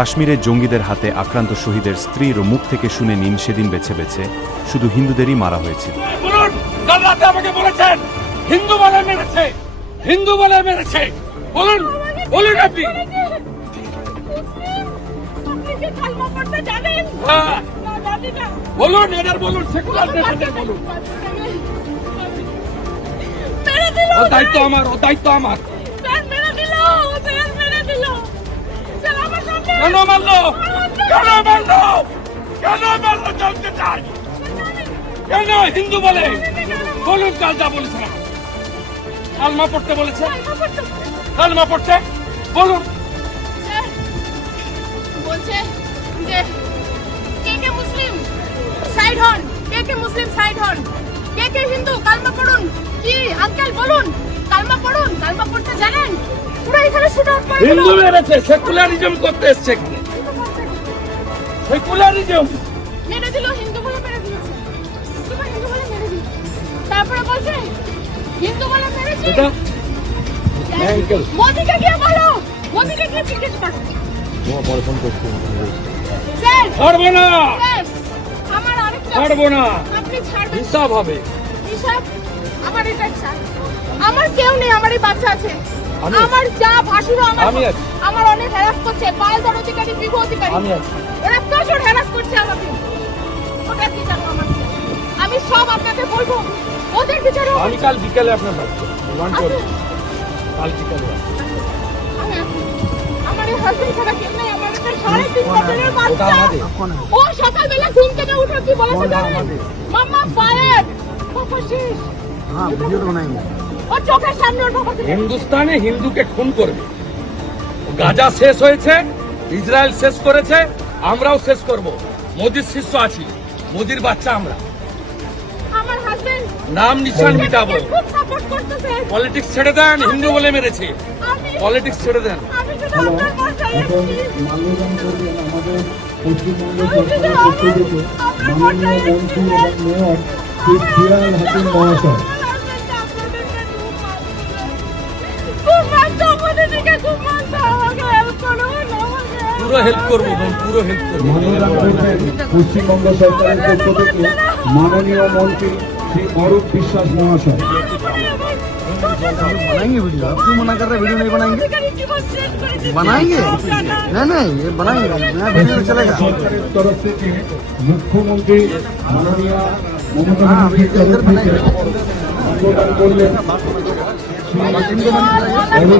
কাশ্মীরে জঙ্গিদের হাতে আক্রান্ত শহীদের স্ত্রীর মুখ থেকে শুনে নিন সেদিন বেছে বেছে শুধু হিন্দুদেরই মারা হয়েছিল বলুন আমাকে বলেছেন হিন্দু বলে মেরেছে হিন্দু বলে মেরেছে বলুন বলুন আপনি আপনি কি কালমা পড়তে জানেন? না, জানি না। বলুন এদের বলুন সেকুলার নেতাদের বলুন ও দায়িত্ব আমার ও দায়িত্ব আমার বলছে যে, কে কে মুসলিম? সাইড হন। কে কে মুসলিম সাইড হন? কে কে হিন্দু? কালমা পড়ুন। কি, আঙ্কেল বলুন। কালমা পড়ুন। কালমা পড়তে জানেন? হিন্দু মেরেছে সেকুলারিজম করতে এসছে। সেকুলারিজম। মেরে দিল হিন্দু বলে মেরে দিল হিন্দু বলে মেরে দিল। তারপরে বলছে হিন্দু বলে মেরেছে? এটা Uncle. মোদিকে গিয়ে বলো মোদিকে গিয়ে জিজ্ঞেস করো। স্যার ছাড়বো না। আমার আরেকটা ছাড়বো না। আপনি ছাড়বেন। হিসাব হবে। হিসাব আমার এটা আমার কেউ নেই আমার এই বাচ্চা আছে। আমার যা ভাসুরও আমার। আমার অনেক হ্যারাস করছে পায়েলদার অধিকারী। বিঘু অধিকারী। ওরা প্রচুর হ্যারাস করছে আমাকে। ওটা কি জানো আমার? আমি সব আপনাকে বলব। ওদের বিচারে আমি কাল বিকালে আপনার বাড়ি ওয়ান আমি কাল বিকালে। আমার এই হাজবেন্ড ছাড়া কেউ নেই। আমার একটা সাড়ে তিন বছরের বাচ্চা। ও সকালবেলা ঘুম থেকে উঠে কি বলেছে জানেন? মাম্মা ফায়ার বাবা শেষ? ও চোখের সামনে হিন্দুস্তানে হিন্দুকে খুন করবে। গাজা শেষ হয়েছে ইসরায়েল শেষ করেছে আমরাও শেষ করব। মোদির শিষ্য আছি মোদির বাচ্চা আমরা। নাম নিশান মিটাবো। খুব সাপোর্ট করতেছে। পলিটিক্স ছেড়ে দেন হিন্দু বলে মেরেছে। পলিটিক্স ছেড়ে দেন। পুরো হেল্প করবো বোন, পুরো হেল্প করবো মানদান করবেন পশ্চিমবঙ্গ সরকারের পক্ষ থেকে মাননীয় মন্ত্রী শ্রী অরূপ বিশ্বাস মহাশয় बनाएंगे वीडियो आप क्यों मना कर रहे हैं वीडियो नहीं बनाएंगे बनाएंगे नहीं नहीं ये बनाएंगे नया वीडियो चलेगा সরকারের তরফ থেকে মুখ্যমন্ত্রী মাননীয় মমতা हाँ প্রদান করলেন এবং